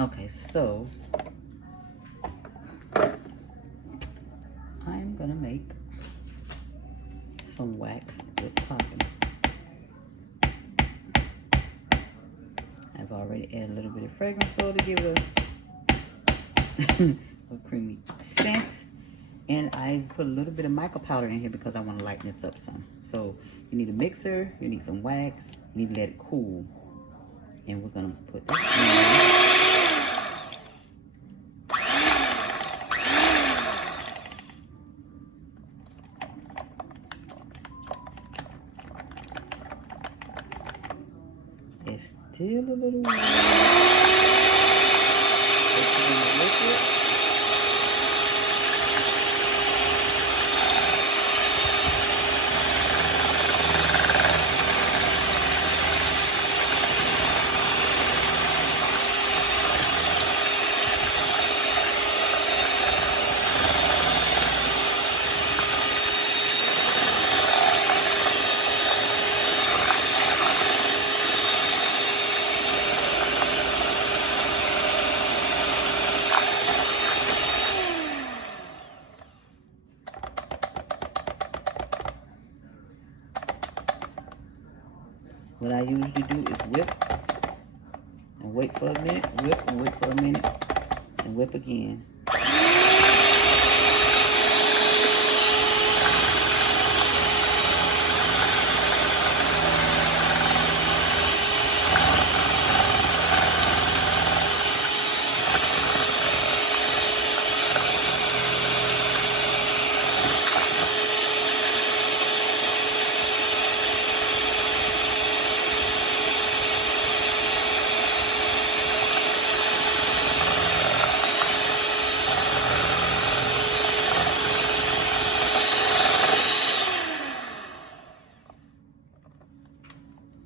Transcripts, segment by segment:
Okay, so I'm gonna make some wax with topping. I've already added a little bit of fragrance oil to give it a creamy scent. And I put a little bit of mica powder in here because I want to lighten this up some. So you need a mixer, you need some wax, you need to let it cool. And we're gonna put this in. It's still a little warm. What I usually do is whip and wait for a minute, whip and wait for a minute, and whip again.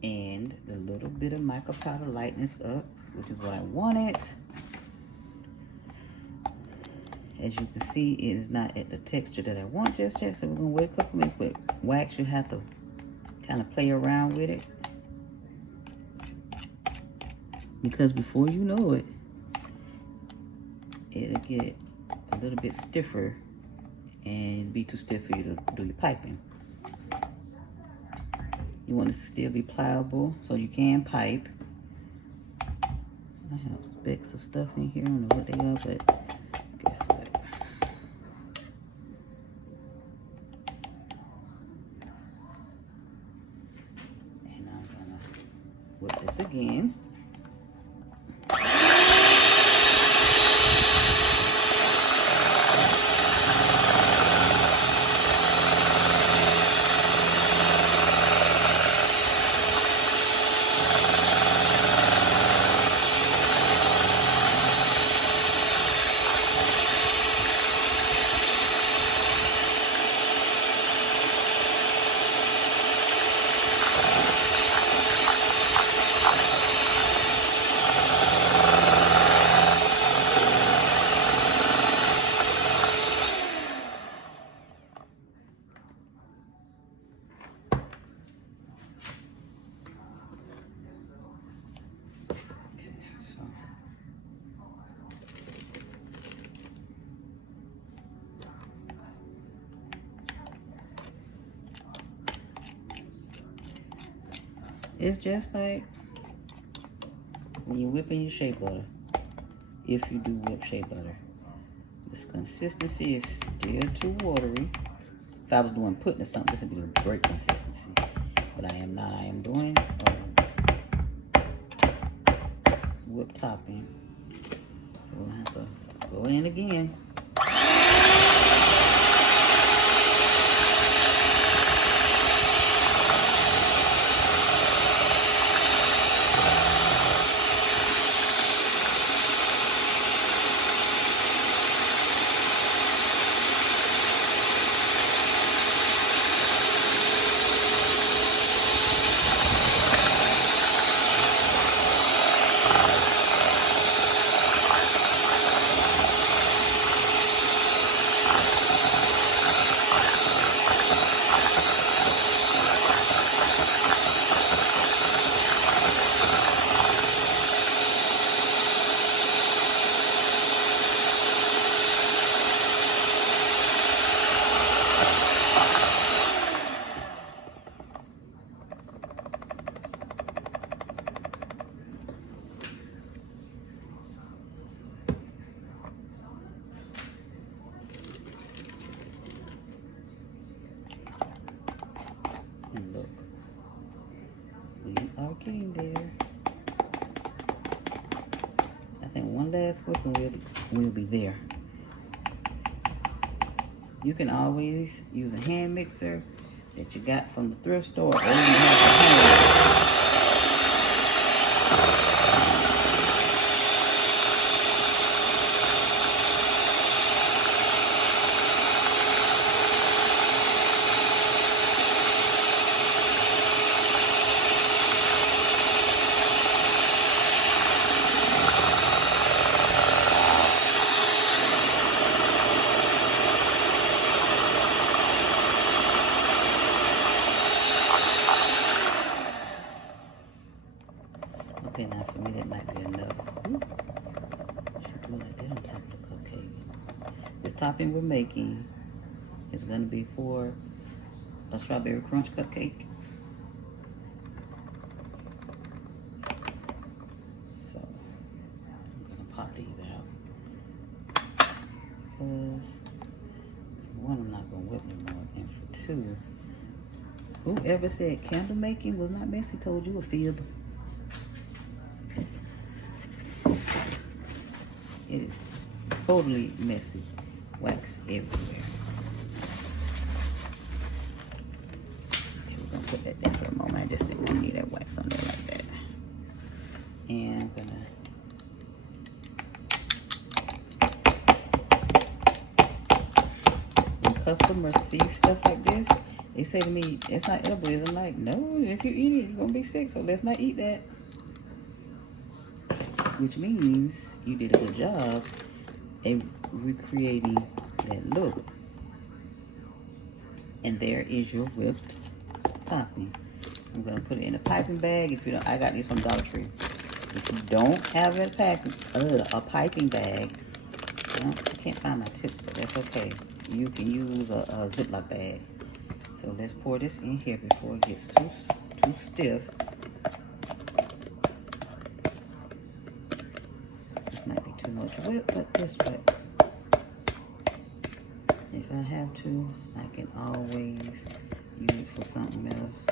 And the little bit of mica powder lightens up, which is what I wanted. As you can see, it is not at the texture that I want just yet, so we're gonna wait a couple minutes. With wax, you have to kind of play around with it, because before you know it, it'll get a little bit stiffer and it'll be too stiff for you to do your piping. You want it to still be pliable so you can pipe. I have specks of stuff in here. I don't know what they are, but guess what? And I'm gonna whip this again. It's just like when you're whipping your shea butter, if you do whip shea butter. This consistency is still too watery. If I was doing pudding or something, this would be a great consistency. But I am not. I am doing whip topping. So we'll have to go in again. we are getting there. I think one last whip and we'll be there. You can always use a hand mixer that you got from the thrift store, or you have to hand. Okay, now for me that might be enough. Should do like that on top of the cupcake. This topping we're making is going to be for a strawberry crunch cupcake. So I'm going to pop these out. Because for one, I'm not going to whip anymore, and for two, whoever said candle making was not messy told you a fib. It is totally messy. Wax everywhere. Okay, we're gonna put that there for a moment. I just didn't want to need that wax on there like that. And I'm gonna. When customers see stuff like this, they say to me, "It's not edible." I'm like, "No, if you eat it, you're gonna be sick. So let's not eat that." Which means you did a good job in recreating that look. And there is your whipped topping. I'm gonna put it in a piping bag. If you don't, I got these from Dollar Tree. If you don't have a piping bag, I can't find my tips, but that's okay. You can use a ziplock bag. So let's pour this in here before it gets too stiff. Might be too much whip, but this way, if I have to, I can always use it for something else.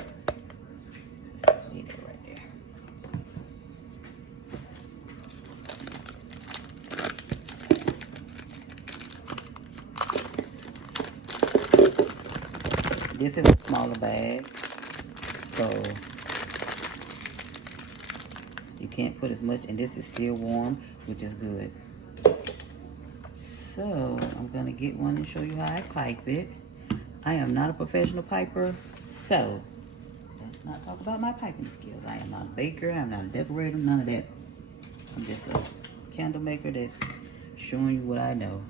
Let's just leave it right there. This is a smaller bag, so you can't put as much, and this is still warm, which is good. So I'm gonna get one and show you how I pipe it. I am not a professional piper, so let's not talk about my piping skills. I am not a baker, I'm not a decorator, none of that. I'm just a candle maker that's showing you what I know.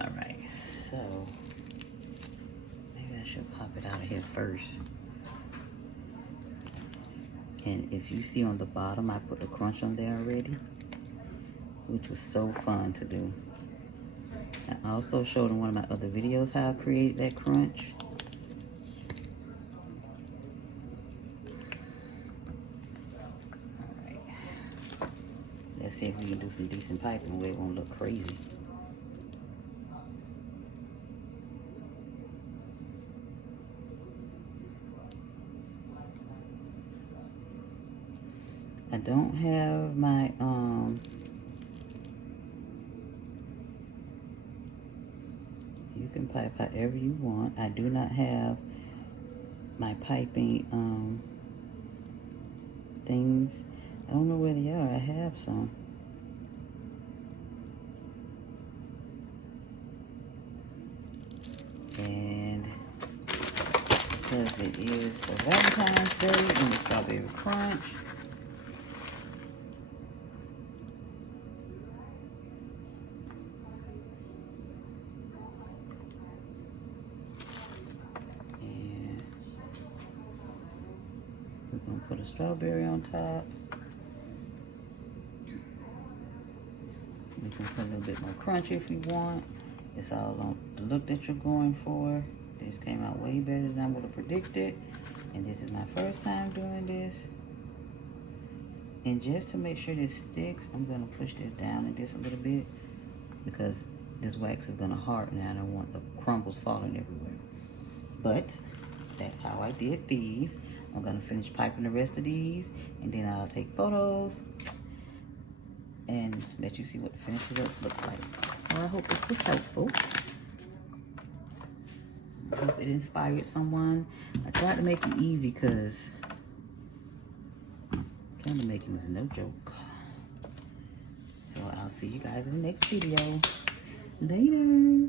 All right, so maybe I should pop it out of here first. And if you see on the bottom, I put the crunch on there already, which was so fun to do. I also showed in one of my other videos how I created that crunch. All right. Let's see if we can do some decent piping where it won't look crazy. I don't have my, you can pipe however you want. I do not have my piping, things. I don't know where they are. I have some. And because it is for Valentine's Day and the strawberry crunch, we're gonna put a strawberry on top. You can put a little bit more crunch if you want. It's all on the look that you're going for. This came out way better than I would have predicted. And this is my first time doing this. And just to make sure this sticks, I'm gonna push this down in this a little bit, because this wax is gonna harden and I don't want the crumbles falling everywhere. But that's how I did these. I'm gonna finish piping the rest of these, and then I'll take photos and let you see what the finished results looks like. So I hope this was helpful. I hope it inspired someone. I tried to make it easy because candle making is no joke. So I'll see you guys in the next video. Later.